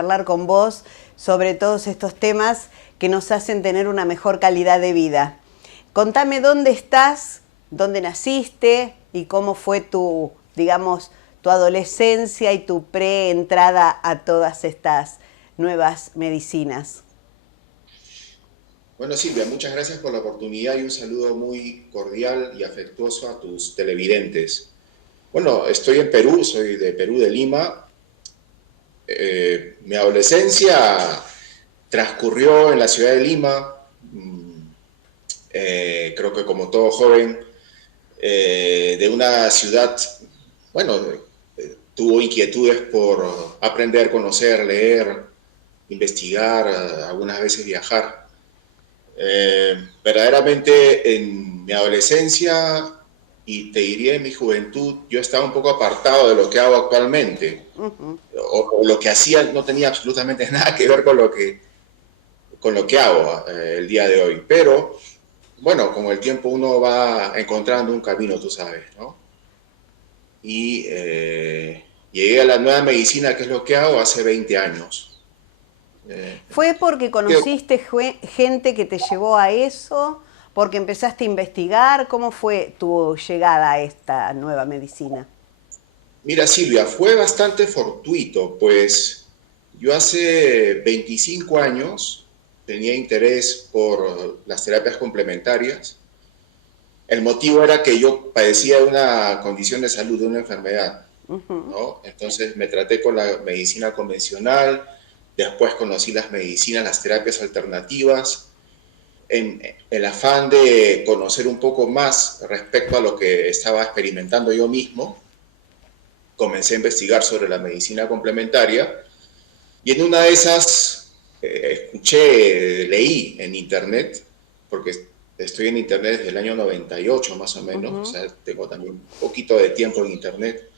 charlar con vos sobre todos estos temas que nos hacen tener una mejor calidad de vida. Contame dónde estás, dónde naciste y cómo fue tu, digamos, tu adolescencia y tu pre-entrada a todas estas nuevas medicinas. Bueno, Silvia, muchas gracias por la oportunidad y un saludo muy cordial y afectuoso a tus televidentes. Bueno, estoy en Perú, soy de Perú, de Lima. Mi adolescencia transcurrió en la ciudad de Lima. Creo que como todo joven, de una ciudad, bueno, tuvo inquietudes por aprender, conocer, leer, investigar, algunas veces viajar. Verdaderamente en mi adolescencia y te diría en mi juventud, yo estaba un poco apartado de lo que hago actualmente. O lo que hacía no tenía absolutamente nada que ver con lo que hago el día de hoy. Pero, bueno, con el tiempo uno va encontrando un camino, tú sabes, ¿no? Y llegué a la nueva medicina, que es lo que hago, hace 20 años. ¿Fue porque conociste gente que te llevó a eso? ¿Porque empezaste a investigar? ¿Cómo fue tu llegada a esta nueva medicina? Mira, Silvia, fue bastante fortuito, pues yo hace 25 años tenía interés por las terapias complementarias. El motivo era que yo padecía de una condición de salud, de una enfermedad, ¿no? Entonces me traté con la medicina convencional, después conocí las medicinas, las terapias alternativas, en el afán de conocer un poco más respecto a lo que estaba experimentando yo mismo. Comencé a investigar sobre la medicina complementaria y en una de esas leí en internet, porque estoy en internet desde el año 98 más o menos, o sea, tengo también un poquito de tiempo en internet,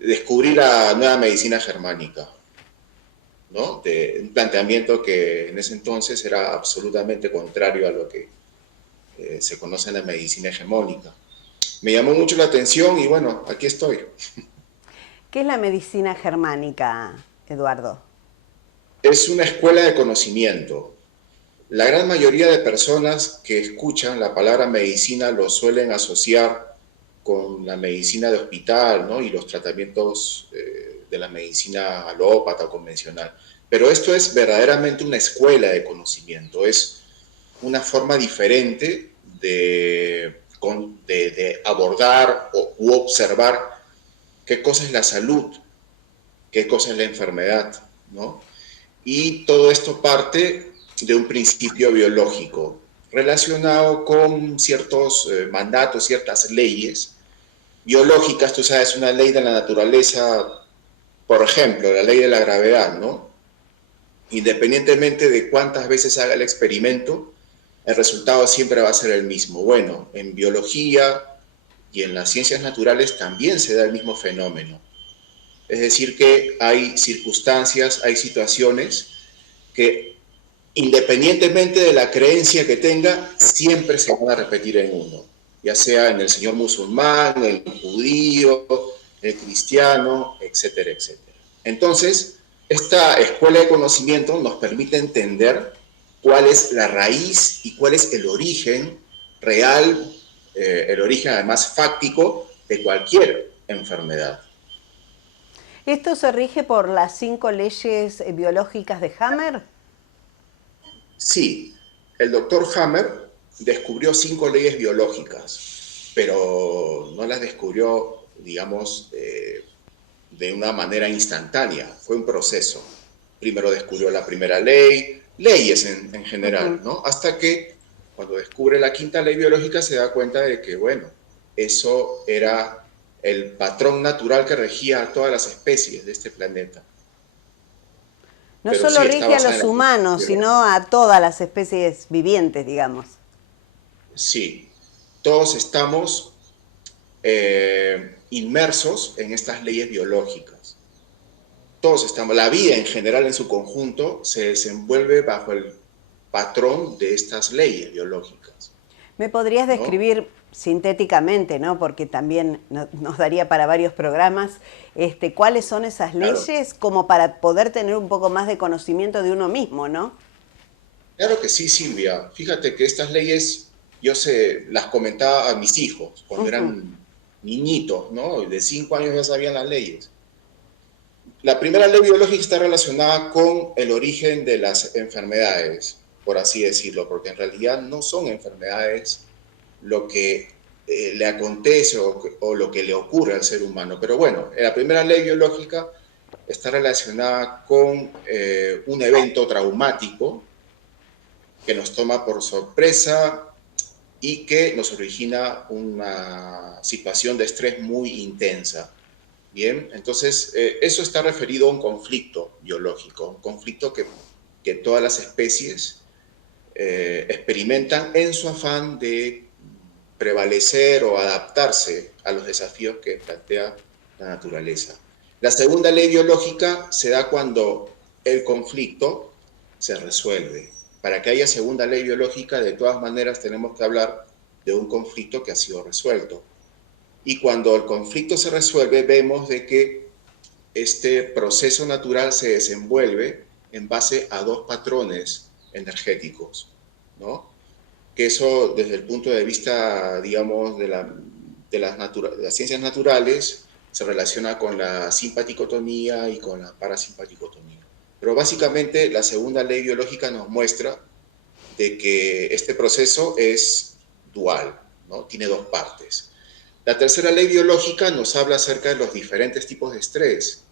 descubrí la nueva medicina germánica, ¿no? De un planteamiento que en ese entonces era absolutamente contrario a lo que se conoce en la medicina hegemónica. Me llamó mucho la atención y bueno, aquí estoy. ¿Qué es la medicina germánica, Eduardo? Es una escuela de conocimiento. La gran mayoría de personas que escuchan la palabra medicina lo suelen asociar con la medicina de hospital, ¿no? Y los tratamientos de la medicina alópata convencional. Pero esto es verdaderamente una escuela de conocimiento, es una forma diferente de abordar u observar qué cosa es la salud, qué cosa es la enfermedad, ¿no? Y todo esto parte de un principio biológico relacionado con ciertos mandatos, ciertas leyes biológicas. Tú sabes, una ley de la naturaleza, por ejemplo, la ley de la gravedad, ¿no? Independientemente de cuántas veces haga el experimento, el resultado siempre va a ser el mismo. Bueno, en biología y en las ciencias naturales también se da el mismo fenómeno. Es decir, que hay circunstancias, hay situaciones que independientemente de la creencia que tenga, siempre se van a repetir en uno, ya sea en el señor musulmán, el judío, el cristiano, etcétera, etcétera. Entonces, esta escuela de conocimiento nos permite entender cuál es la raíz y cuál es el origen real, el origen además fáctico de cualquier enfermedad. ¿Esto se rige por las 5 leyes biológicas de Hammer? Sí, el doctor Hammer descubrió 5 leyes biológicas, pero no las descubrió, digamos, de una manera instantánea. Fue un proceso. Primero descubrió la primera ley, leyes en general, ¿no? Hasta que cuando descubre la 5ª ley biológica se da cuenta de que, bueno, eso era el patrón natural que regía a todas las especies de este planeta. No Pero solo sí, está rige a basada los en la humanos, sino biológica. a todas las especies vivientes, digamos. Sí, todos estamos inmersos en estas leyes biológicas. Todos estamos, la vida en general en su conjunto se desenvuelve bajo el patrón de estas leyes biológicas, ¿Me podrías ¿no? describir sintéticamente, ¿no? Porque también nos daría para varios programas, ¿cuáles son esas Claro, leyes como para poder tener un poco más de conocimiento de uno mismo, ¿no? claro que sí, Silvia. Fíjate que estas leyes las comentaba a mis hijos cuando Ujú, eran niñitos, ¿no? De 5 años ya sabían las leyes. La primera ley biológica está relacionada con el origen de las enfermedades, por así decirlo, porque en realidad no son enfermedades lo que le acontece o lo que le ocurre al ser humano. Pero bueno, la primera ley biológica está relacionada con un evento traumático que nos toma por sorpresa y que nos origina una situación de estrés muy intensa. Bien, entonces eso está referido a un conflicto biológico, un conflicto que todas las especies experimentan en su afán de prevalecer o adaptarse a los desafíos que plantea la naturaleza. La segunda ley biológica se da cuando el conflicto se resuelve. Para que haya segunda ley biológica, de todas maneras tenemos que hablar de un conflicto que ha sido resuelto. Y cuando el conflicto se resuelve, vemos de que este proceso natural se desenvuelve en base a dos patrones energéticos, ¿no? Que eso desde el punto de vista, digamos, de las ciencias naturales, se relaciona con la simpaticotonía y con la parasimpaticotonía. Pero básicamente la segunda ley biológica nos muestra de que este proceso es dual, ¿no? Tiene dos partes. La tercera ley biológica nos habla acerca de los diferentes tipos de estrés.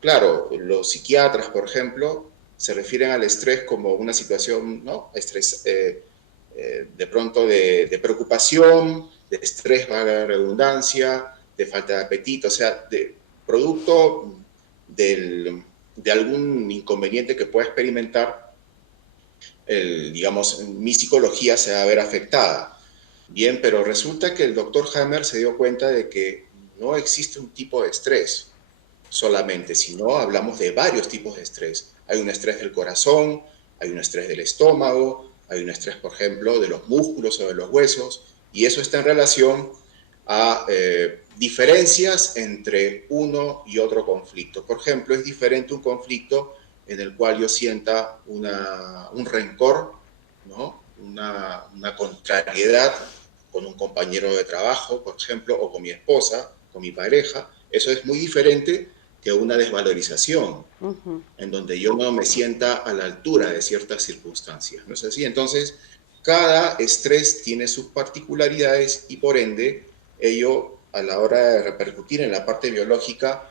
Claro, los psiquiatras, por ejemplo, se refieren al estrés como una situación, ¿no? Estrés, de pronto de preocupación, de estrés, valga la redundancia, de falta de apetito, o sea, de producto de algún inconveniente que pueda experimentar, digamos, mi psicología se va a ver afectada. Bien, pero resulta que el doctor Hammer se dio cuenta de que no existe un tipo de estrés solamente, sino hablamos de varios tipos de estrés. Hay un estrés del corazón, hay un estrés del estómago, hay un estrés, por ejemplo, de los músculos o de los huesos, y eso está en relación a diferencias entre uno y otro conflicto. Por ejemplo, es diferente un conflicto en el cual yo sienta un rencor, ¿no? Una contrariedad con un compañero de trabajo, por ejemplo, o con mi esposa, con mi pareja. Eso es muy diferente que una desvalorización, ujú. en donde yo no me sienta a la altura de ciertas circunstancias. ¿No es así? Entonces, cada estrés tiene sus particularidades y por ende, ello a la hora de repercutir en la parte biológica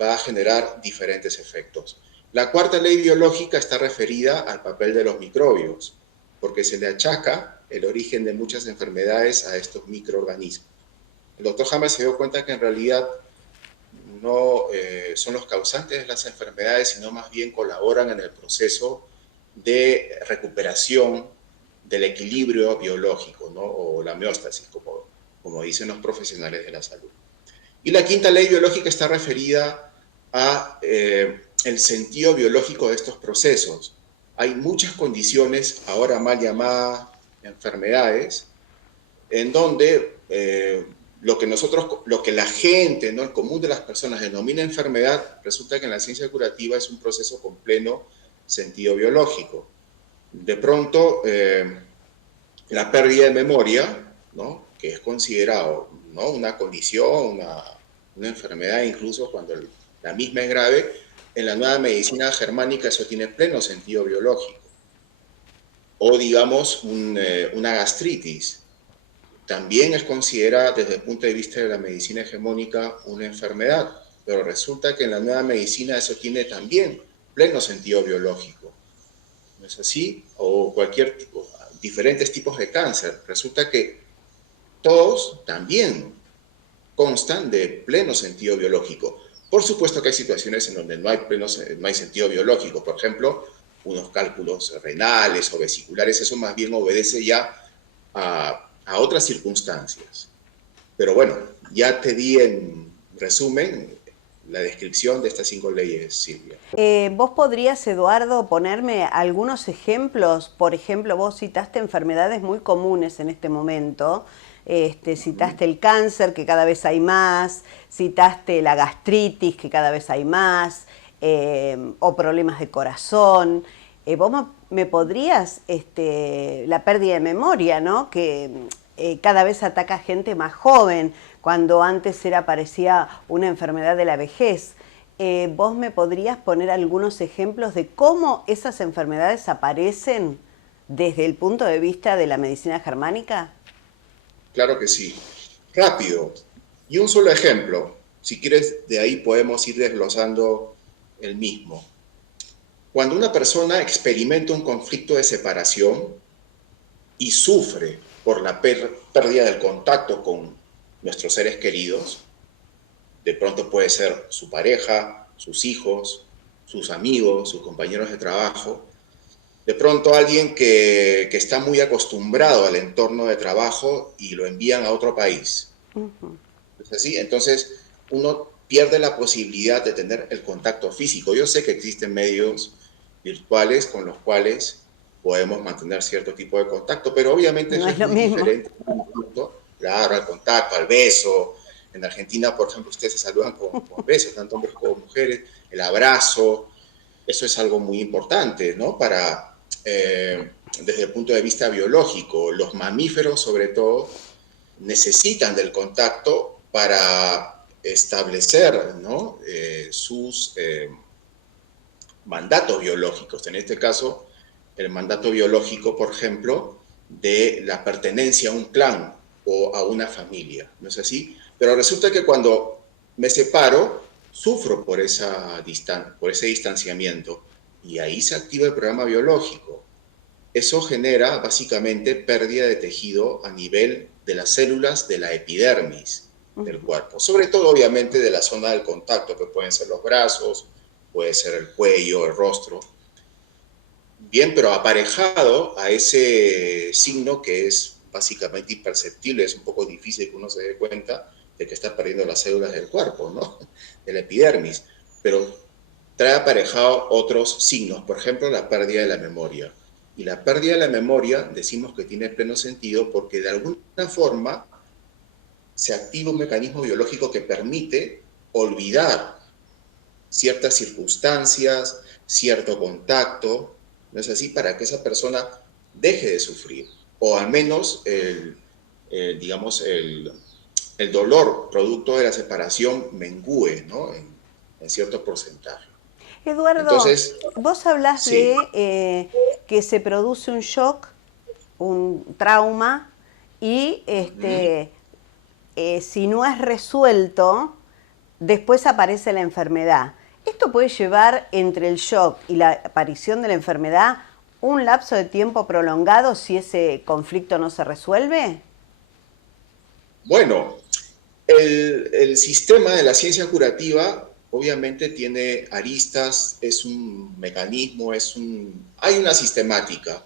va a generar diferentes efectos. La cuarta ley biológica está referida al papel de los microbios, porque se le achaca el origen de muchas enfermedades a estos microorganismos. El doctor Hammer se dio cuenta que en realidad no son los causantes de las enfermedades, sino más bien colaboran en el proceso de recuperación del equilibrio biológico, ¿no? O la homeostasis, como dicen los profesionales de la salud. Y la quinta ley biológica está referida a el sentido biológico de estos procesos. Hay muchas condiciones, ahora mal llamadas enfermedades, en donde lo que la gente, ¿no? El común de las personas denomina enfermedad, resulta que en la ciencia curativa es un proceso con pleno sentido biológico. De pronto, la pérdida de memoria, ¿no? Que es considerado, ¿no? Una condición, una enfermedad, incluso cuando la misma es grave, en la nueva medicina germánica eso tiene pleno sentido biológico. O digamos una gastritis, también es considerada desde el punto de vista de la medicina hegemónica una enfermedad, pero resulta que en la nueva medicina eso tiene también pleno sentido biológico. ¿No es así? O cualquier tipo, diferentes tipos de cáncer. Resulta que todos también constan de pleno sentido biológico. Por supuesto que hay situaciones en donde no hay sentido biológico. Por ejemplo, unos cálculos renales o vesiculares, eso más bien obedece ya a otras circunstancias. Pero bueno, ya te di en resumen la descripción de estas 5 leyes, Silvia. ¿Vos podrías, Eduardo, ponerme algunos ejemplos? Por ejemplo, vos citaste enfermedades muy comunes en este momento, citaste el cáncer, que cada vez hay más, citaste la gastritis, que cada vez hay más, o problemas de corazón. ¿Vos me podrías, la pérdida de memoria, ¿no? Que cada vez ataca a gente más joven, cuando antes parecía una enfermedad de la vejez. ¿Vos me podrías poner algunos ejemplos de cómo esas enfermedades aparecen desde el punto de vista de la medicina germánica? Claro que sí. Rápido. Y un solo ejemplo. Si quieres, de ahí podemos ir desglosando el mismo. Cuando una persona experimenta un conflicto de separación y sufre por la pérdida del contacto con nuestros seres queridos, de pronto puede ser su pareja, sus hijos, sus amigos, sus compañeros de trabajo, de pronto alguien que está muy acostumbrado al entorno de trabajo y lo envían a otro país. ¿Es así? Entonces uno pierde la posibilidad de tener el contacto físico. Yo sé que existen medios virtuales con los cuales podemos mantener cierto tipo de contacto, pero obviamente No eso es es lo muy mismo. diferente, claro, al contacto, al beso. En Argentina, por ejemplo, ustedes se saludan con besos, tanto hombres como mujeres, el abrazo, eso es algo muy importante, ¿no? Desde el punto de vista biológico, los mamíferos, sobre todo, necesitan del contacto para establecer, ¿no? Sus mandatos biológicos. En este caso, el mandato biológico, por ejemplo, de la pertenencia a un clan o a una familia, ¿no es así? Pero resulta que cuando me separo, sufro por ese distanciamiento y ahí se activa el programa biológico. Eso genera básicamente pérdida de tejido a nivel de las células de la epidermis del cuerpo, sobre todo obviamente de la zona del contacto, que pueden ser los brazos, puede ser el cuello, el rostro. Bien, pero aparejado a ese signo que es básicamente imperceptible, es un poco difícil que uno se dé cuenta de que está perdiendo las células del cuerpo, ¿no? De la epidermis, pero trae aparejado otros signos, por ejemplo, la pérdida de la memoria. Y la pérdida de la memoria decimos que tiene pleno sentido porque de alguna forma se activa un mecanismo biológico que permite olvidar ciertas circunstancias, cierto contacto, ¿no es así? Para que esa persona deje de sufrir, o al menos digamos, el dolor producto de la separación mengüe, ¿no? En cierto porcentaje. Eduardo, Entonces, vos hablas sí. de que se produce un shock, un trauma, y si no es resuelto, después aparece la enfermedad. Esto puede llevar entre el shock y la aparición de la enfermedad un lapso de tiempo prolongado si ese conflicto no se resuelve. Bueno, el sistema de la ciencia curativa obviamente tiene aristas, es un mecanismo, hay una sistemática.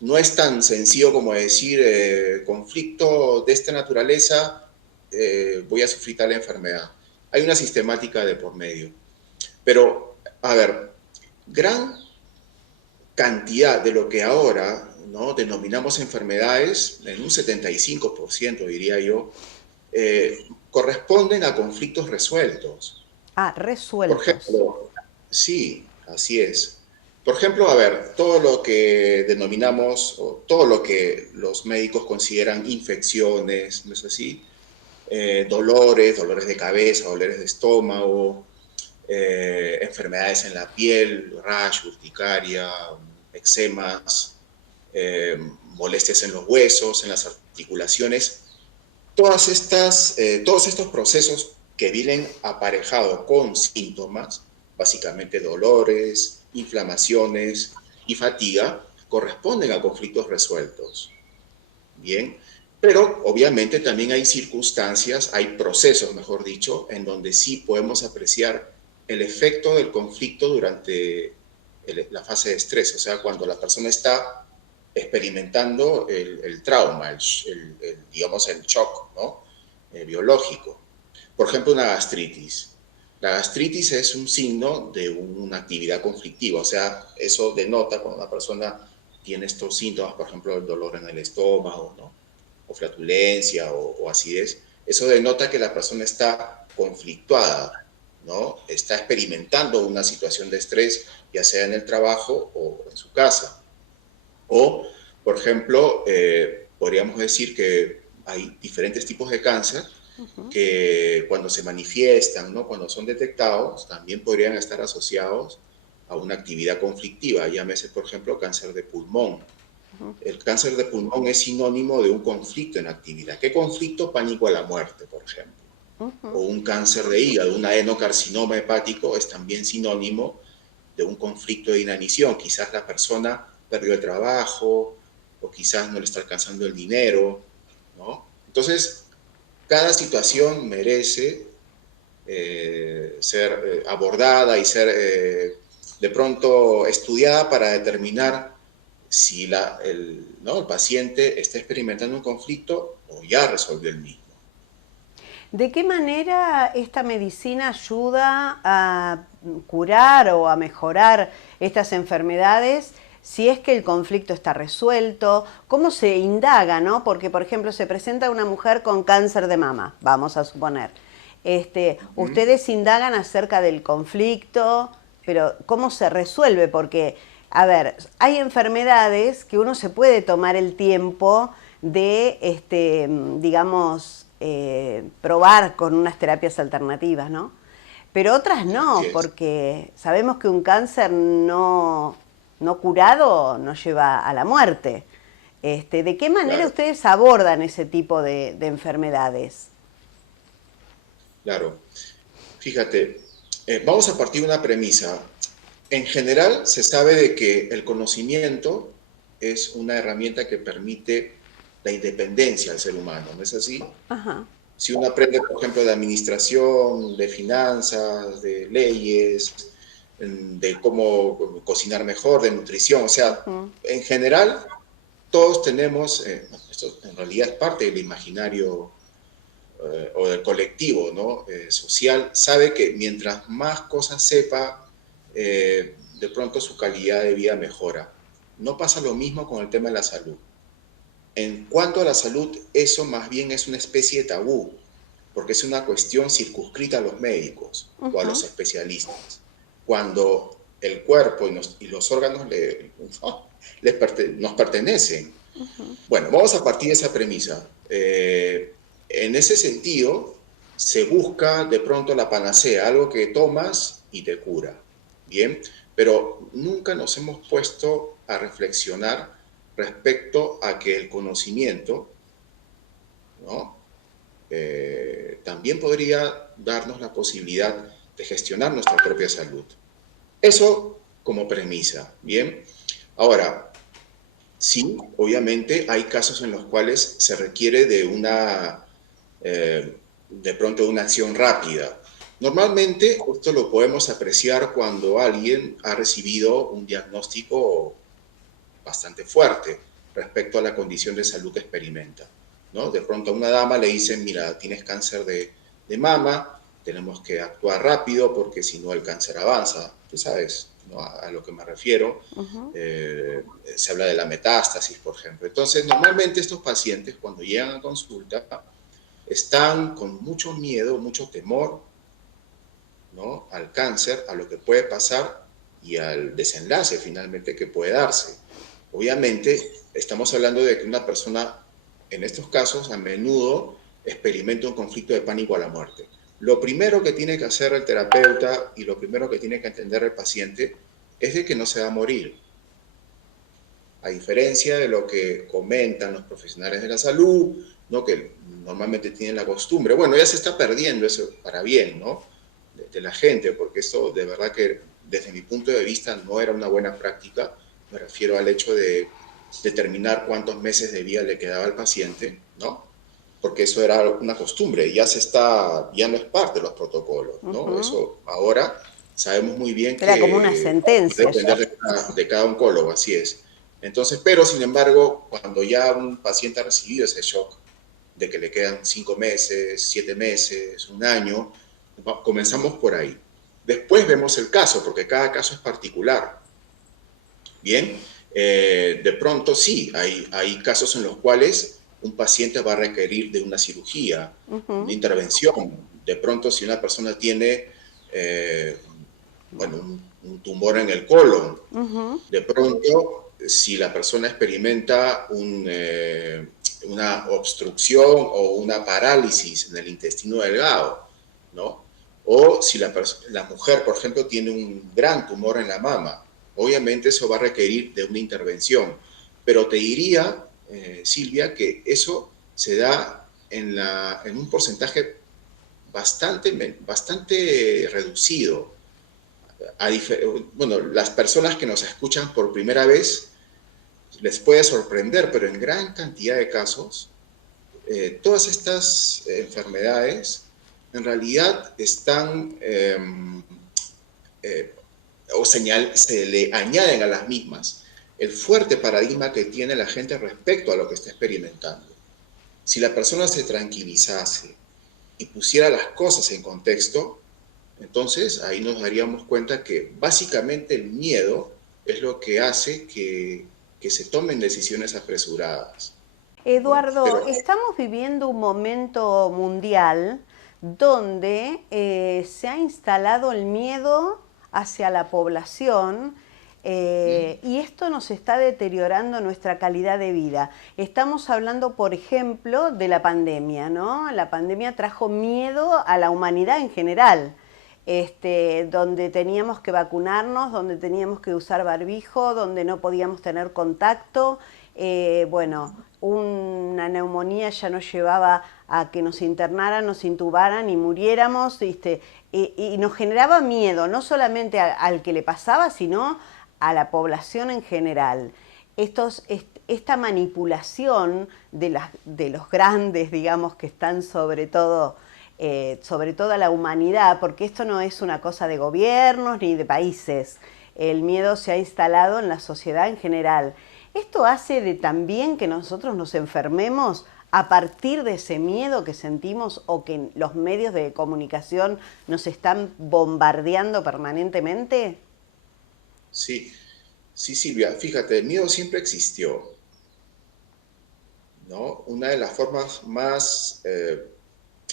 No es tan sencillo como decir, conflicto de esta naturaleza, voy a sufrir tal enfermedad. Hay una sistemática de por medio. Pero, a ver, gran cantidad de lo que ahora, ¿no?, denominamos enfermedades, en un 75% diría yo, corresponden a conflictos resueltos. Ah, Por resueltos. ejemplo, sí, así es. Por ejemplo, a ver, todo lo que denominamos, o todo lo que los médicos consideran infecciones, ¿no es así? Dolores de cabeza, dolores de estómago, enfermedades en la piel, rash, urticaria, eczemas, molestias en los huesos, en las articulaciones. Todos estos procesos que vienen aparejados con síntomas, básicamente dolores, inflamaciones y fatiga, corresponden a conflictos resueltos. Bien, pero obviamente también hay circunstancias, hay procesos, mejor dicho, en donde sí podemos apreciar el efecto del conflicto durante la fase de estrés, o sea, cuando la persona está experimentando el trauma, digamos el shock, ¿no? Biológico. Por ejemplo, una gastritis. La gastritis es un signo de una actividad conflictiva, o sea, eso denota cuando una persona tiene estos síntomas, por ejemplo, el dolor en el estómago, ¿no? o flatulencia o acidez, eso denota que la persona está conflictuada, ¿no? Está experimentando una situación de estrés, ya sea en el trabajo o en su casa. O, por ejemplo, podríamos decir que hay diferentes tipos de cáncer que cuando se manifiestan, ¿no? Cuando son detectados, también podrían estar asociados a una actividad conflictiva, llámese, por ejemplo, cáncer de pulmón. El cáncer de pulmón es sinónimo de un conflicto en actividad. ¿Qué conflicto? Pánico a la muerte, por ejemplo. O un cáncer de hígado, un adenocarcinoma hepático es también sinónimo de un conflicto de inanición. Quizás la persona perdió el trabajo o quizás no le está alcanzando el dinero, ¿no? Entonces, cada situación merece ser abordada y ser de pronto estudiada para determinar si ¿no? el paciente está experimentando un conflicto o ya resolvió el mismo. ¿De qué manera esta medicina ayuda a curar o a mejorar estas enfermedades si es que el conflicto está resuelto? ¿Cómo se indaga, no? Porque, por ejemplo, se presenta una mujer con cáncer de mama, vamos a suponer. Ustedes indagan acerca del conflicto, pero ¿cómo se resuelve? Porque, a ver, hay enfermedades que uno se puede tomar el tiempo de, digamos, probar con unas terapias alternativas, ¿no? Pero otras no, porque sabemos que un cáncer no curado nos lleva a la muerte. ¿De qué manera ustedes abordan ese tipo de enfermedades? Claro. Fíjate, vamos a partir de una premisa. En general, se sabe de que el conocimiento es una herramienta que permite la independencia al ser humano, ¿no es así? Ajá. Si uno aprende, por ejemplo, de administración, de finanzas, de leyes, de cómo cocinar mejor, de nutrición, o sea, en general, todos tenemos, esto en realidad es parte del imaginario o del colectivo, ¿no? Social, sabe que mientras más cosas sepa, de pronto su calidad de vida mejora. No pasa lo mismo con el tema de la salud. En cuanto a la salud, eso más bien es una especie de tabú, porque es una cuestión circunscrita a los médicos o a los especialistas. Cuando el cuerpo y los órganos nos pertenecen. Bueno, vamos a partir de esa premisa. En ese sentido, se busca de pronto la panacea, algo que tomas y te cura. Bien, pero nunca nos hemos puesto a reflexionar respecto a que el conocimiento, ¿no? También podría darnos la posibilidad de gestionar nuestra propia salud. Eso como premisa, ¿bien? Ahora, sí, obviamente hay casos en los cuales se requiere de de pronto una acción rápida. Normalmente esto lo podemos apreciar cuando alguien ha recibido un diagnóstico bastante fuerte respecto a la condición de salud que experimenta, ¿no? De pronto a una dama le dicen, mira, tienes cáncer de mama, tenemos que actuar rápido porque si no el cáncer avanza, tú sabes, ¿no? A lo que me refiero. Se habla de la metástasis, por ejemplo. Entonces, normalmente estos pacientes cuando llegan a consulta están con mucho miedo, mucho temor, ¿no? Al cáncer, a lo que puede pasar y al desenlace finalmente que puede darse. Obviamente, estamos hablando de que una persona, en estos casos, a menudo experimenta un conflicto de pánico a la muerte. Lo primero que tiene que hacer el terapeuta y lo primero que tiene que entender el paciente es de que no se va a morir. A diferencia de lo que comentan los profesionales de la salud, ¿no? Que normalmente tienen la costumbre. Bueno, ya se está perdiendo eso para bien, ¿no? De la gente, porque esto de verdad que desde mi punto de vista no era una buena práctica. Me refiero al hecho de determinar cuántos meses de vida le quedaba al paciente, ¿no? Porque eso era una costumbre, ya no es parte de los protocolos, ¿no? Eso ahora sabemos muy bien Era como una que sentencia depende ya. de cada oncólogo, así es. Entonces, pero sin embargo, cuando ya un paciente ha recibido ese shock de que le quedan 5 meses, 7 meses, un año, comenzamos por ahí. Después vemos el caso, porque cada caso es particular. Bien, de pronto sí, hay casos en los cuales un paciente va a requerir de una cirugía, una intervención. De pronto, si una persona tiene bueno, un tumor en el colon, de pronto, si la persona experimenta una obstrucción o una parálisis en el intestino delgado, ¿no? O si la mujer, por ejemplo, tiene un gran tumor en la mama, obviamente eso va a requerir de una intervención. Pero te diría, Silvia, que eso se da en un porcentaje bastante reducido. Bueno, las personas que nos escuchan por primera vez les puede sorprender, pero en gran cantidad de casos, todas estas enfermedades en realidad están o se le añaden a las mismas el fuerte paradigma que tiene la gente respecto a lo que está experimentando. Si la persona se tranquilizase y pusiera las cosas en contexto, entonces ahí nos daríamos cuenta que básicamente el miedo es lo que hace que se tomen decisiones apresuradas, ¿no? Eduardo, Pero estamos viviendo un momento mundial donde se ha instalado el miedo hacia la población y esto nos está deteriorando nuestra calidad de vida. Estamos hablando, por ejemplo, de la pandemia, ¿no? La pandemia trajo miedo a la humanidad en general. Donde teníamos que vacunarnos, donde teníamos que usar barbijo, donde no podíamos tener contacto. Bueno, una neumonía ya nos llevaba a que nos internaran, nos intubaran y muriéramos, ¿viste? Y nos generaba miedo, no solamente al que le pasaba, sino a la población en general. Esta manipulación de los grandes, digamos, que están sobre toda la humanidad, porque esto no es una cosa de gobiernos ni de países. El miedo se ha instalado en la sociedad en general. Esto hace también que nosotros nos enfermemos a partir de ese miedo que sentimos o que los medios de comunicación nos están bombardeando permanentemente. sí, sí, Silvia, fíjate, el miedo siempre existió, ¿no? Una de las formas más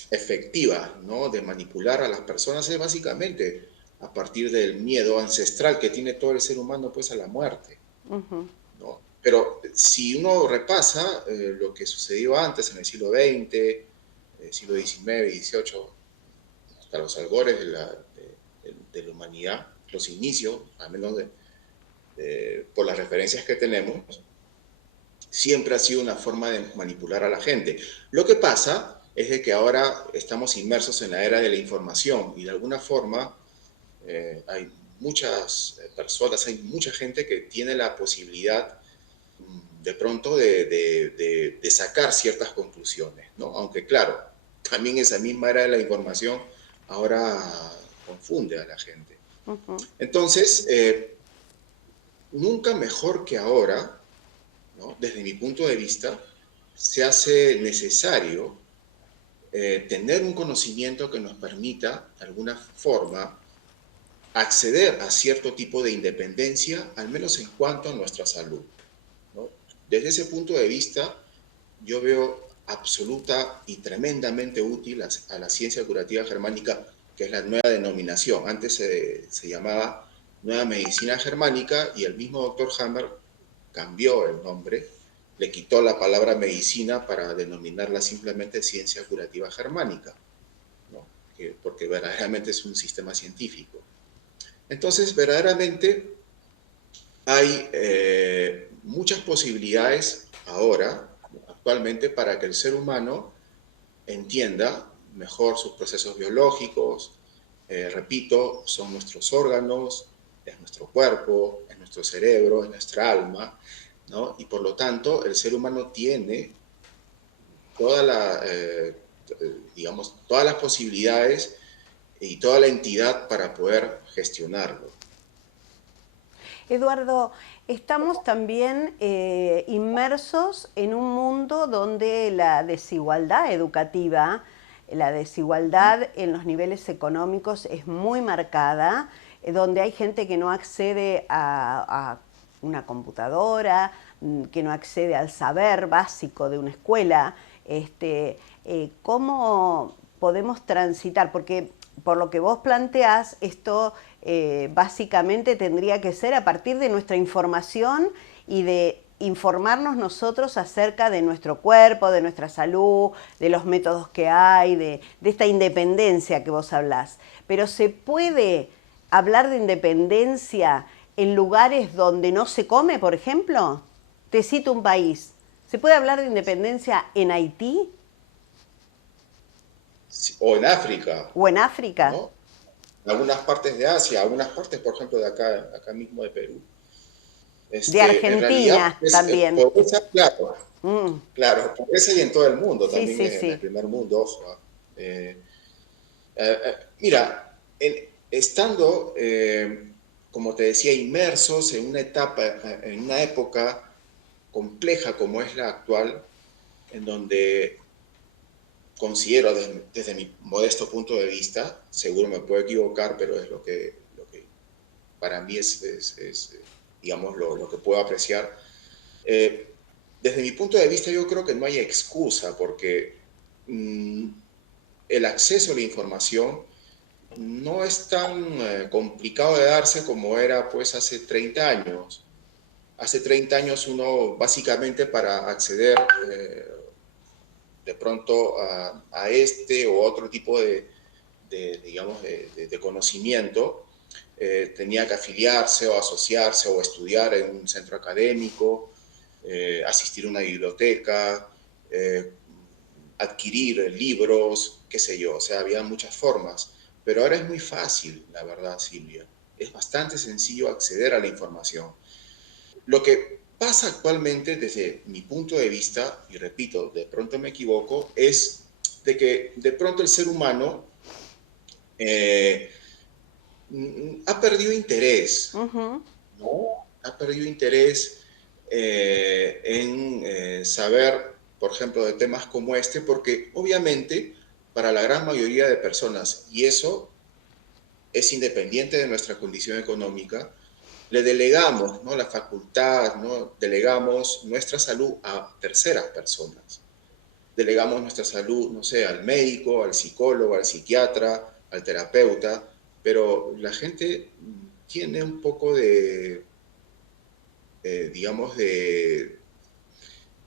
efectivas, ¿no?, de manipular a las personas es básicamente a partir del miedo ancestral que tiene todo el ser humano, pues, a la muerte, ¿no? Pero si uno repasa lo que sucedió antes en el siglo XX, siglo XIX y XVIII, hasta los albores de la humanidad, los inicios, al menos por las referencias que tenemos, siempre ha sido una forma de manipular a la gente. Lo que pasa es de que ahora estamos inmersos en la era de la información y de alguna forma hay muchas personas, hay mucha gente que tiene la posibilidad de pronto de sacar ciertas conclusiones, ¿no? Aunque claro, también esa misma era de la información ahora confunde a la gente. Entonces, nunca mejor que ahora, ¿no?, desde mi punto de vista, se hace necesario tener un conocimiento que nos permita, de alguna forma, acceder a cierto tipo de independencia, al menos en cuanto a nuestra salud, ¿no? Desde ese punto de vista, yo veo absoluta y tremendamente útil a la ciencia curativa germánica, que es la nueva denominación. Antes se llamaba Nueva Medicina Germánica y el mismo doctor Hammer cambió el nombre, le quitó la palabra medicina para denominarla simplemente ciencia curativa germánica, ¿no?, porque verdaderamente es un sistema científico. Entonces, verdaderamente hay muchas posibilidades ahora, actualmente, para que el ser humano entienda mejor sus procesos biológicos. Repito, son nuestros órganos, es nuestro cuerpo, es nuestro cerebro, es nuestra alma, ¿no? Y por lo tanto, el ser humano tiene digamos, todas las posibilidades y toda la entidad para poder gestionarlo. Eduardo, estamos también inmersos en un mundo donde la desigualdad educativa, la desigualdad en los niveles económicos es muy marcada, donde hay gente que no accede a una computadora, que no accede al saber básico de una escuela. ¿Cómo podemos transitar? Porque por lo que vos planteás, esto básicamente tendría que ser a partir de nuestra información y de informarnos nosotros acerca de nuestro cuerpo, de nuestra salud, de los métodos que hay, de esta independencia que vos hablás. Pero ¿se puede hablar de independencia en lugares donde no se come, por ejemplo? Te cito un país. ¿Se puede hablar de independencia en Haití? O en África, ¿O en África? ¿no? En algunas partes de Asia, algunas partes, por ejemplo, de acá mismo de Perú. De En realidad, Argentina también. pobreza, claro, Mm. claro, pobreza y en todo el mundo, Sí, también sí, en el sí. primer mundo, ojo. Mira, estando, como te decía, inmersos en una etapa, en una época compleja como es la actual, en donde considero desde mi modesto punto de vista, seguro me puedo equivocar, pero es lo que para mí es digamos, lo que puedo apreciar. Eh, Desde mi punto de vista, yo creo que no hay excusa, porque mmm, el acceso a la información no es tan complicado de darse como era pues hace 30 años. Hace 30 años uno básicamente para acceder de pronto a este o otro tipo digamos, de conocimiento, tenía que afiliarse o asociarse o estudiar en un centro académico, asistir a una biblioteca, adquirir libros, qué sé yo, o sea, había muchas formas. Pero ahora es muy fácil, la verdad, Silvia. Es bastante sencillo acceder a la información. Lo que pasa actualmente desde mi punto de vista, y repito, de pronto me equivoco, es de que de pronto el ser humano eh, ha perdido interés, Ujú. ¿no? Ha perdido interés en saber, por ejemplo, de temas como este, porque obviamente para la gran mayoría de personas, y eso es independiente de nuestra condición económica, le delegamos, ¿no?, la facultad, ¿no? Delegamos nuestra salud a terceras personas. Delegamos nuestra salud, no sé, al médico, al psicólogo, al psiquiatra, al terapeuta, pero la gente tiene un poco digamos,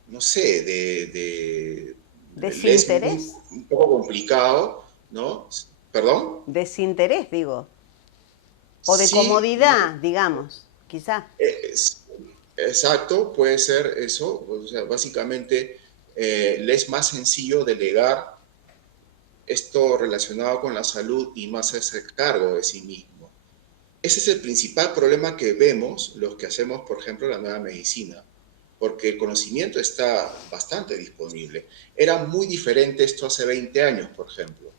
no sé, le es Desinterés. un poco complicado, ¿no? ¿Perdón? Desinterés, digo. O de Sí, comodidad, digamos, quizá. es, exacto, puede ser eso. O sea, básicamente le es más sencillo delegar esto relacionado con la salud y más hacerse cargo de sí mismo. Ese es el principal problema que vemos los que hacemos, por ejemplo, la nueva medicina, porque el conocimiento está bastante disponible. Era muy diferente esto hace 20 años, por ejemplo.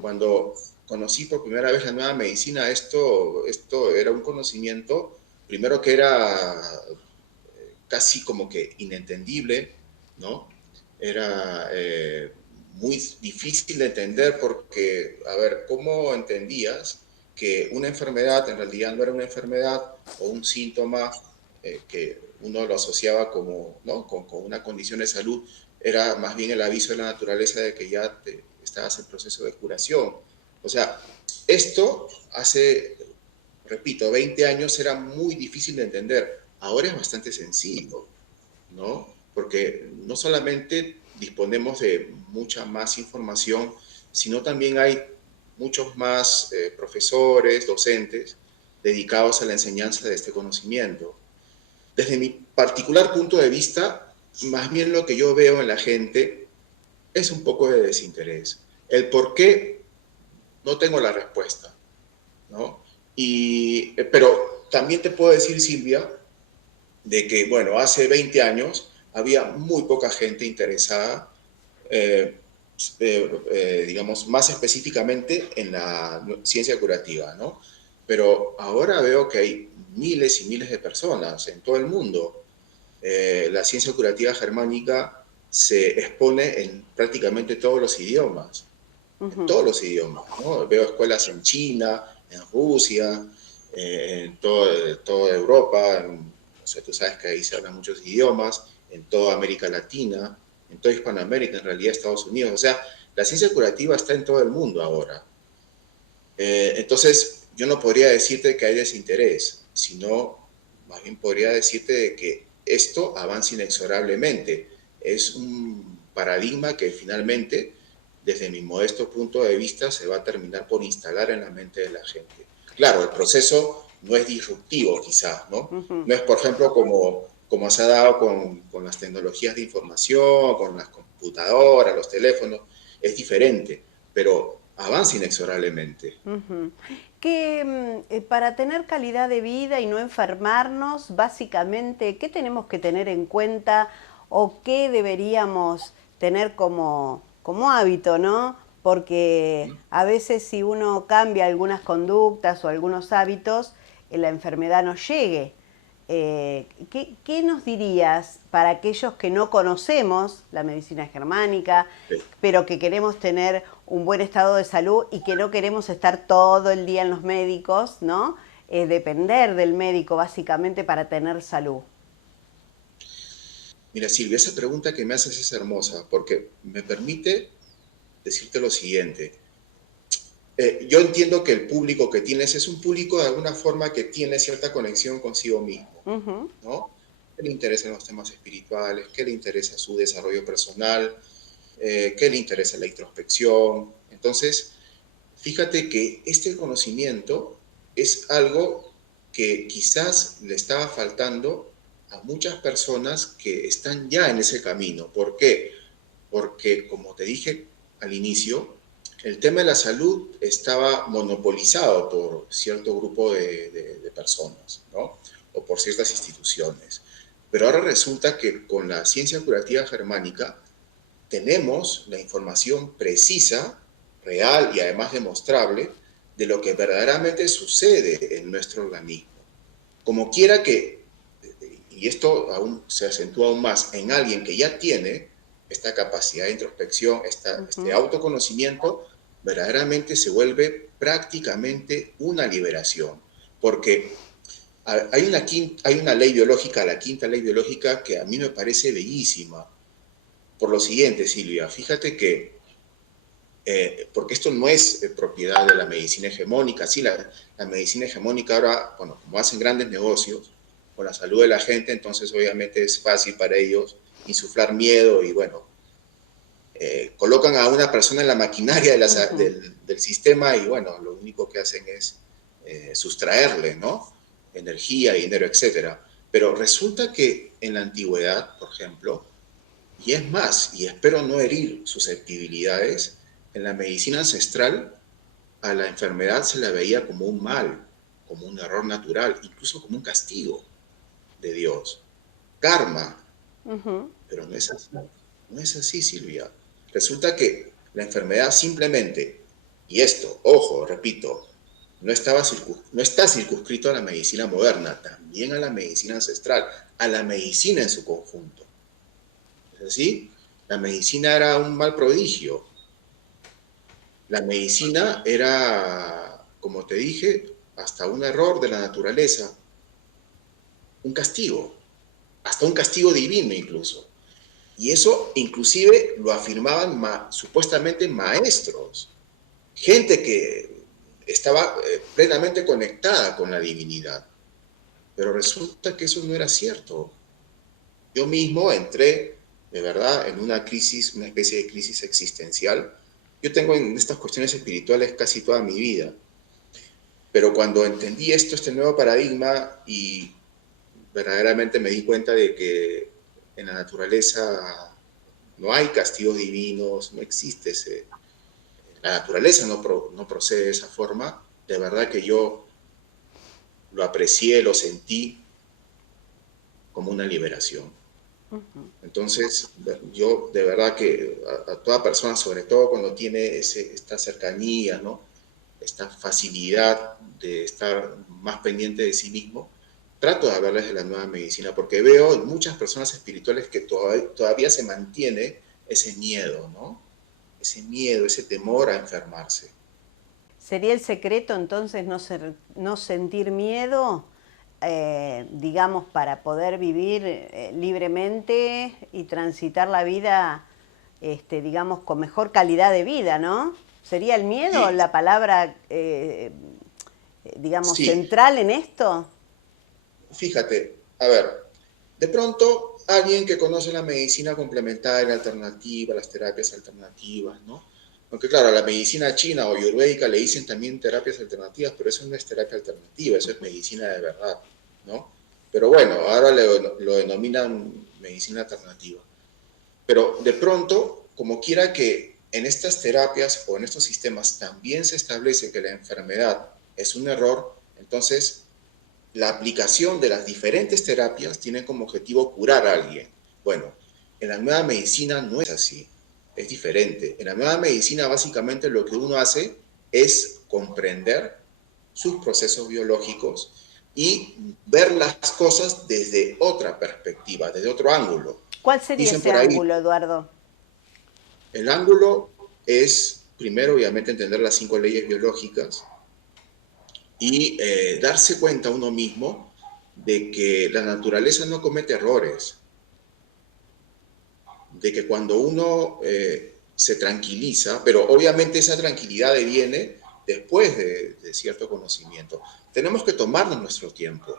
Cuando conocí por primera vez la nueva medicina, esto era un conocimiento, primero que era casi como que inentendible, ¿no? Era muy difícil de entender porque, a ver, ¿cómo entendías que una enfermedad en realidad no era una enfermedad o un síntoma que uno lo asociaba como, ¿no?, con una condición de salud? Era más bien el aviso de la naturaleza de que ya estabas en proceso de curación. O sea, esto hace, repito, 20 años era muy difícil de entender. Ahora es bastante sencillo, ¿no? Porque no solamente disponemos de mucha más información, sino también hay muchos más profesores, docentes, dedicados a la enseñanza de este conocimiento. Desde mi particular punto de vista, más bien lo que yo veo en la gente es un poco de desinterés. El por qué no tengo la respuesta, ¿no? Pero también te puedo decir, Silvia, de que, bueno, hace 20 años había muy poca gente interesada, eh, digamos, más específicamente en la ciencia curativa, ¿no? Pero ahora veo que hay miles y miles de personas en todo el mundo. La ciencia curativa germánica se expone en prácticamente en todos los idiomas, ¿no? Veo escuelas en China, en Rusia, en toda Europa, O sea, tú sabes que ahí se hablan muchos idiomas, en toda América Latina, en toda Hispanoamérica, en realidad Estados Unidos. O sea, la ciencia curativa está en todo el mundo ahora. Entonces, yo no podría decirte que hay desinterés, sino más bien podría decirte de que esto avanza inexorablemente. Es un paradigma que finalmente, desde mi modesto punto de vista, se va a terminar por instalar en la mente de la gente. Claro, el proceso no es disruptivo quizás, ¿no? Ujú. No es, por ejemplo, como se ha dado con las tecnologías de información, con las computadoras, los teléfonos, es diferente, pero avanza inexorablemente. Ujú. Que para tener calidad de vida y no enfermarnos, básicamente, ¿qué tenemos que tener en cuenta o qué deberíamos tener como hábito, ¿no? Porque a veces si uno cambia algunas conductas o algunos hábitos, la enfermedad no llegue. ¿Qué nos dirías para aquellos que no conocemos la medicina germánica, pero que queremos tener un buen estado de salud y que no queremos estar todo el día en los médicos, ¿no? Depender del médico básicamente para tener salud. Mira, Silvia, esa pregunta que me haces es hermosa porque me permite decirte lo siguiente. Yo entiendo que el público que tienes es un público de alguna forma que tiene cierta conexión consigo mismo, Ujú. ¿no? Que le interesan los temas espirituales, que le interesa su desarrollo personal, que le interesa la introspección. Entonces, fíjate que este conocimiento es algo que quizás le estaba faltando a muchas personas que están ya en ese camino. ¿Por qué? Porque, como te dije al inicio, el tema de la salud estaba monopolizado por cierto grupo de personas, ¿no? O por ciertas instituciones. Pero ahora resulta que con la ciencia curativa germánica tenemos la información precisa, real y además demostrable de lo que verdaderamente sucede en nuestro organismo. Como quiera que, y esto aún se acentúa aún más en alguien que ya tiene esta capacidad de introspección, este Ujú. autoconocimiento, verdaderamente se vuelve prácticamente una liberación. Porque hay una ley biológica, la quinta ley biológica, que a mí me parece bellísima. Por lo siguiente, Silvia, fíjate que porque esto no es propiedad de la medicina hegemónica. Sí, la medicina hegemónica ahora, bueno, como hacen grandes negocios con la salud de la gente, entonces obviamente es fácil para ellos insuflar miedo y bueno, colocan a una persona en la maquinaria Ujú. del sistema y bueno, lo único que hacen es sustraerle, ¿no? Energía, dinero, etcétera. Pero resulta que en la antigüedad, por ejemplo, y es más, y espero no herir susceptibilidades, en la medicina ancestral a la enfermedad se la veía como un mal, como un error natural, incluso como un castigo de Dios. Karma, Ujú. pero no es así. No es así, Silvia. Resulta que la enfermedad simplemente, y esto, ojo, repito, no está circunscrito a la medicina moderna, también a la medicina ancestral, a la medicina en su conjunto. ¿Es así? La medicina era un mal prodigio. La medicina era, como te dije, hasta un error de la naturaleza, un castigo, hasta un castigo divino incluso. Y eso inclusive lo afirmaban supuestamente maestros, gente que estaba plenamente conectada con la divinidad. Pero resulta que eso no era cierto. Yo mismo entré, de verdad, en una crisis, una especie de crisis existencial. Yo tengo en estas cuestiones espirituales casi toda mi vida, pero cuando entendí este nuevo paradigma y verdaderamente me di cuenta de que en la naturaleza no hay castigos divinos, no existe la naturaleza no procede de esa forma, de verdad que yo lo aprecié, lo sentí como una liberación. Entonces, yo de verdad que a toda persona, sobre todo cuando tiene esta cercanía, ¿no? Esta facilidad de estar más pendiente de sí mismo, trato de hablarles de la nueva medicina, porque veo en muchas personas espirituales que todavía se mantiene ese miedo, ¿no? Ese miedo, ese temor a enfermarse. ¿Sería el secreto entonces no sentir miedo? digamos, para poder vivir libremente y transitar la vida, digamos, con mejor calidad de vida, ¿no? ¿Sería el miedo Sí, la palabra, digamos, sí, central en esto? fíjate, a ver, de pronto alguien que conoce la medicina complementaria, alternativa, las terapias alternativas, ¿no? Aunque claro, a la medicina china o ayurvédica le dicen también terapias alternativas, pero eso no es terapia alternativa, eso es medicina de verdad, ¿no? Pero bueno, ahora lo denominan medicina alternativa. Pero de pronto, como quiera que en estas terapias o en estos sistemas también se establece que la enfermedad es un error, entonces la aplicación de las diferentes terapias tiene como objetivo curar a alguien. Bueno, en la nueva medicina no es así, es diferente. En la nueva medicina básicamente lo que uno hace es comprender sus procesos biológicos y ver las cosas desde otra perspectiva, desde otro ángulo. ¿Cuál sería Dicen ese por ahí, ángulo, Eduardo? el ángulo es, primero, obviamente, entender las 5 leyes biológicas y darse cuenta uno mismo de que la naturaleza no comete errores, de que cuando uno se tranquiliza, pero obviamente esa tranquilidad viene después de cierto conocimiento. Tenemos que tomarnos nuestro tiempo,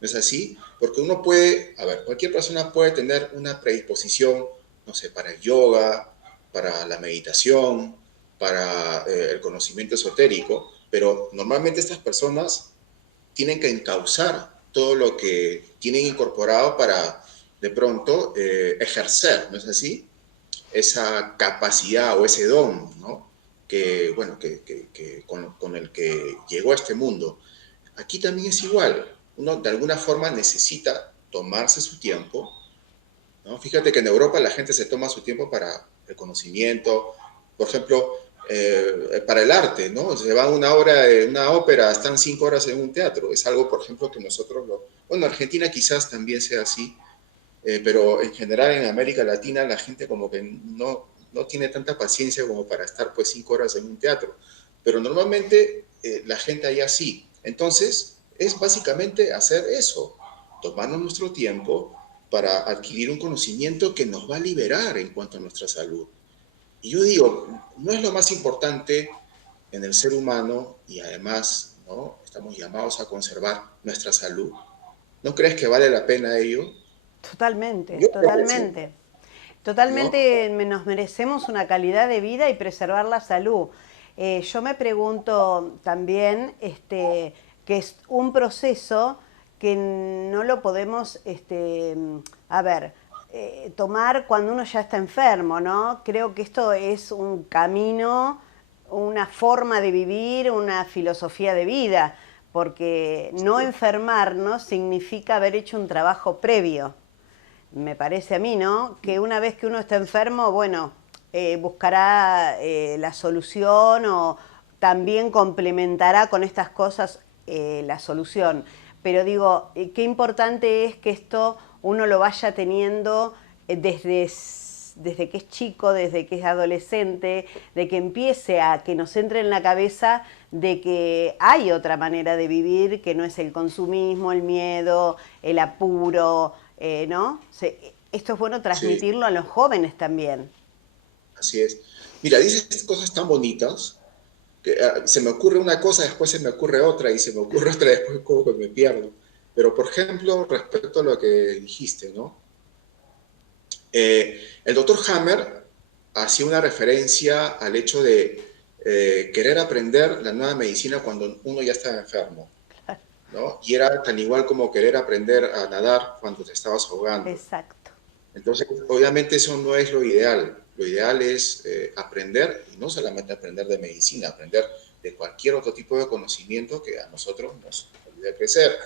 ¿no es así? Porque uno puede, a ver, cualquier persona puede tener una predisposición, no sé, para el yoga, para la meditación, para el conocimiento esotérico, pero normalmente estas personas tienen que encauzar todo lo que tienen incorporado para de pronto ejercer, ¿no es así? Esa capacidad o ese don, ¿no? Que, bueno, con el que llegó a este mundo. Aquí también es igual. Uno de alguna forma necesita tomarse su tiempo, ¿no? Fíjate que en Europa la gente se toma su tiempo para el conocimiento, por ejemplo, para el arte, ¿no? Se va a una obra, una ópera, están 5 horas en un teatro. Es algo, por ejemplo, que nosotros bueno, Argentina quizás también sea así, pero en general en América Latina la gente como que no tiene tanta paciencia como para estar pues 5 horas en un teatro. Pero normalmente la gente allá sí. Entonces, es básicamente hacer eso, tomarnos nuestro tiempo para adquirir un conocimiento que nos va a liberar en cuanto a nuestra salud. Y yo digo, no es lo más importante en el ser humano y además, ¿no? Estamos llamados a conservar nuestra salud. ¿No crees que vale la pena ello? Totalmente, Yo creo que sí, totalmente. ¿no? Totalmente nos merecemos una calidad de vida y preservar la salud. Yo me pregunto también que es un proceso que no lo podemos, a ver, tomar cuando uno ya está enfermo, ¿no? Creo que esto es un camino, una forma de vivir, una filosofía de vida, porque no Sí, enfermarnos significa haber hecho un trabajo previo, me parece a mí, ¿no? Que una vez que uno está enfermo, bueno, buscará la solución o también complementará con estas cosas la solución. Pero digo, qué importante es que esto uno lo vaya teniendo desde que es chico, desde que es adolescente, de que empiece a que nos entre en la cabeza de que hay otra manera de vivir que no es el consumismo, el miedo, el apuro, ¿no? Esto es bueno sí, transmitirlo a los jóvenes también. así es. Mira, dices cosas tan bonitas que se me ocurre una cosa, después se me ocurre otra y se me ocurre otra, después como que me pierdo. Pero, por ejemplo, respecto a lo que dijiste, ¿no? El doctor Hammer hacía una referencia al hecho de querer aprender la nueva medicina cuando uno ya estaba enfermo, ¿no? Y era tan igual como querer aprender a nadar cuando te estabas ahogando. Exacto. Entonces, obviamente eso no es lo ideal. Lo ideal es aprender, y no solamente aprender de medicina, aprender de cualquier otro tipo de conocimiento que a nosotros nos ayude a crecer.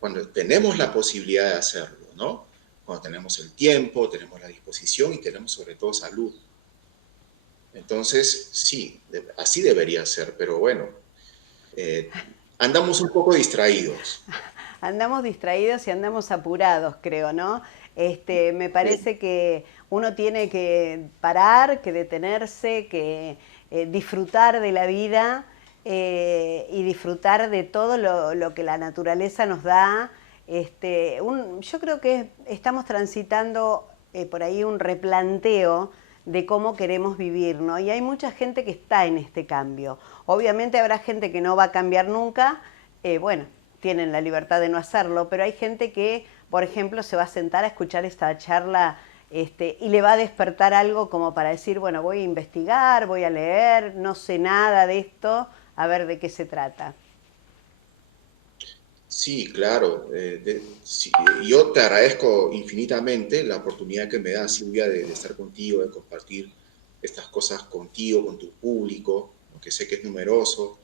Cuando tenemos la posibilidad de hacerlo, ¿no? Cuando tenemos el tiempo, tenemos la disposición y tenemos sobre todo salud. Entonces, sí, así debería ser, pero bueno, eh, andamos un poco distraídos. Andamos distraídos y andamos apurados, creo, ¿no? Me Sí, parece que uno tiene que parar, que detenerse, que disfrutar de la vida y disfrutar de todo lo que la naturaleza nos da. Yo creo que estamos transitando por ahí un replanteo de cómo queremos vivir, ¿no? Y hay mucha gente que está en este cambio. Obviamente habrá gente que no va a cambiar nunca, bueno, tienen la libertad de no hacerlo, pero hay gente que, por ejemplo, se va a sentar a escuchar esta charla y le va a despertar algo como para decir, bueno, voy a investigar, voy a leer, no sé nada de esto, a ver de qué se trata. Sí, claro. Sí, yo te agradezco infinitamente la oportunidad que me da, Silvia, de estar contigo, de compartir estas cosas contigo, con tu público, que sé que es numeroso.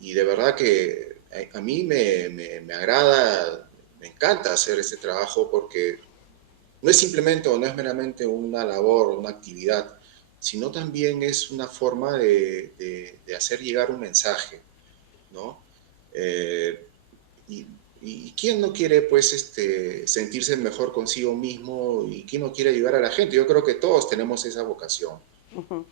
Y de verdad que a mí me agrada, me encanta hacer este trabajo porque no es simplemente o no es meramente una labor, una actividad, sino también es una forma de hacer llegar un mensaje, ¿no? Eh, y, y quién no quiere, pues, sentirse mejor consigo mismo y quién no quiere ayudar a la gente. Yo creo que todos tenemos esa vocación,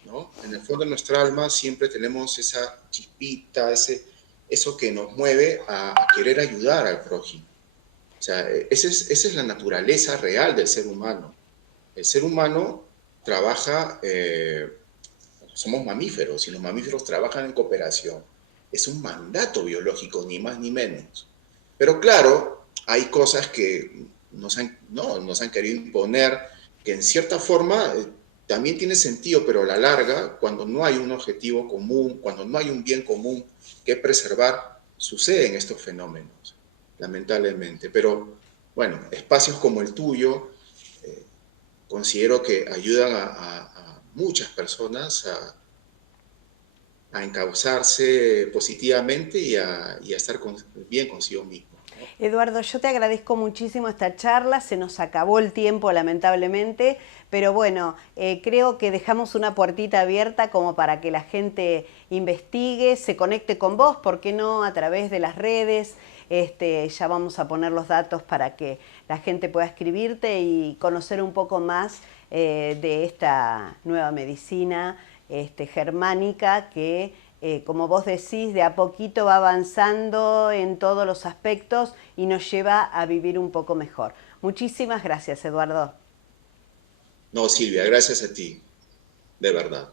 ¿no? En el fondo de nuestra alma siempre tenemos esa chispita, eso que nos mueve a querer ayudar al prójimo. O sea, esa es la naturaleza real del ser humano. El ser humano trabaja, somos mamíferos y los mamíferos trabajan en cooperación. Es un mandato biológico, ni más ni menos. Pero claro, hay cosas que nos han querido imponer, que en cierta forma también tiene sentido, pero a la larga, cuando no hay un objetivo común, cuando no hay un bien común que preservar, suceden estos fenómenos, lamentablemente. Pero bueno, espacios como el tuyo considero que ayudan a muchas personas a encauzarse positivamente y a estar bien consigo mismo, ¿no? Eduardo, yo te agradezco muchísimo esta charla, se nos acabó el tiempo lamentablemente, pero bueno, creo que dejamos una puertita abierta como para que la gente investigue, se conecte con vos, ¿por qué no? A través de las redes, ya vamos a poner los datos para que la gente pueda escribirte y conocer un poco más de esta nueva medicina germánica que como vos decís, de a poquito va avanzando en todos los aspectos y nos lleva a vivir un poco mejor. Muchísimas gracias, Eduardo. No, Silvia, gracias a ti, de verdad.